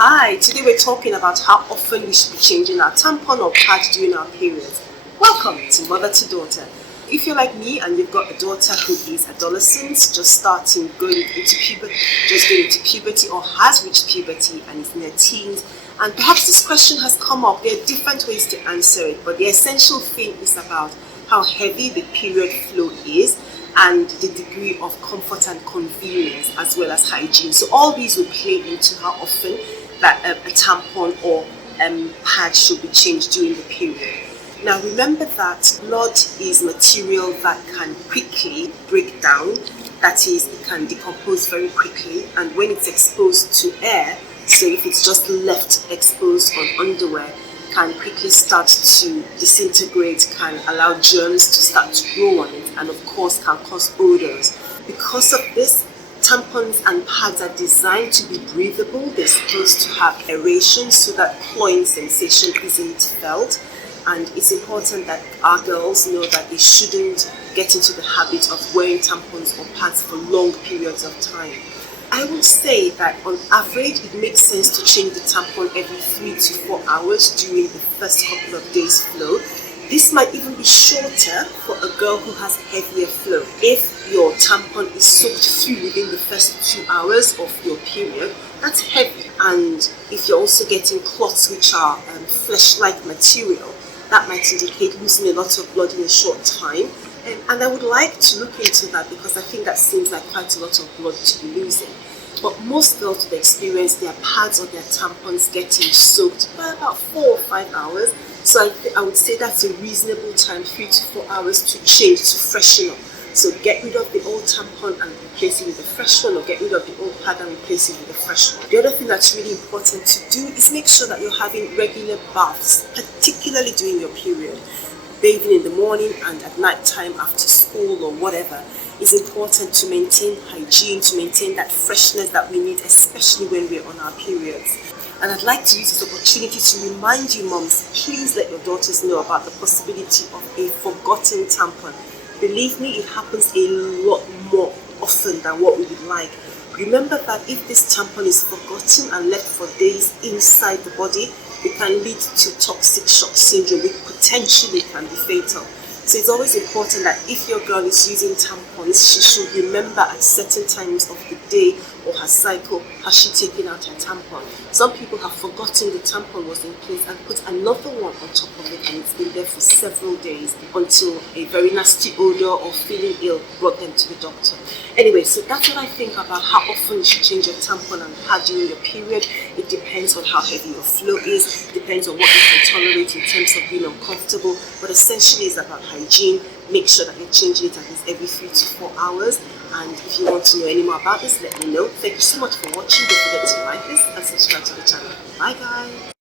Hi, today we're talking about how often we should be changing our tampon or pad during our periods. Welcome to Mother to Daughter. If you're like me and you've got a daughter who is adolescent, just going into puberty or has reached puberty and is in her teens, and perhaps this question has come up, there are different ways to answer it, but the essential thing is about how heavy the period flow is and the degree of comfort and convenience as well as hygiene. So all these will play into how often that a tampon or pad should be changed during the period. Now remember that blood is material that can quickly break down, that is, it can decompose very quickly, and when it's exposed to air, so if it's just left exposed on underwear, can quickly start to disintegrate, can allow germs to start to grow on it, and of course can cause odors. Because of this, tampons and pads are designed to be breathable. They're supposed to have aeration so that cloying sensation isn't felt. And it's important that our girls know that they shouldn't get into the habit of wearing tampons or pads for long periods of time. I would say that on average it makes sense to change the tampon every 3 to 4 hours during the first couple of days flow. This might even be shorter for a girl who has heavier flow. If your tampon is soaked through within the first 2 hours of your period, that's heavy. And if you're also getting clots which are flesh-like material, that might indicate losing a lot of blood in a short time. And I would like to look into that because I think that seems like quite a lot of blood to be losing. But most girls would experience their pads or their tampons getting soaked by about 4 or 5 hours. So I would say that's a reasonable time, 3 to 4 hours, to change, to freshen up. So get rid of the old tampon and replace it with a fresh one, or get rid of the old pad and replace it with a fresh one. The other thing that's really important to do is make sure that you're having regular baths, particularly during your period. Bathing in the morning and at night time after school or whatever is important to maintain hygiene, to maintain that freshness that we need, especially when we're on our periods. And I'd like to use this opportunity to remind you moms, please let your daughters know about the possibility of a forgotten tampon. Believe me, it happens a lot more often than what we would like. Remember that if this tampon is forgotten and left for days inside the body, it can lead to toxic shock syndrome, which potentially can be fatal. So it's always important that if your girl is using tampons, she should remember at certain times of the day or her cycle, has she taken out her tampon. Some people have forgotten the tampon was in place and put another one on top of it, and it's been there for several days until a very nasty odor or feeling ill brought them to the doctor. Anyway, so that's what I think about how often you should change your tampon and pad during your period. It depends on how heavy your flow is, it depends on what you can tolerate in terms of being uncomfortable, but essentially it's about hygiene. Make sure that you're changing it at least every 3 to 4 hours. And if you want to know any more about this, let me know. Thank you so much for watching. Don't forget to like this and subscribe to the channel. Bye guys.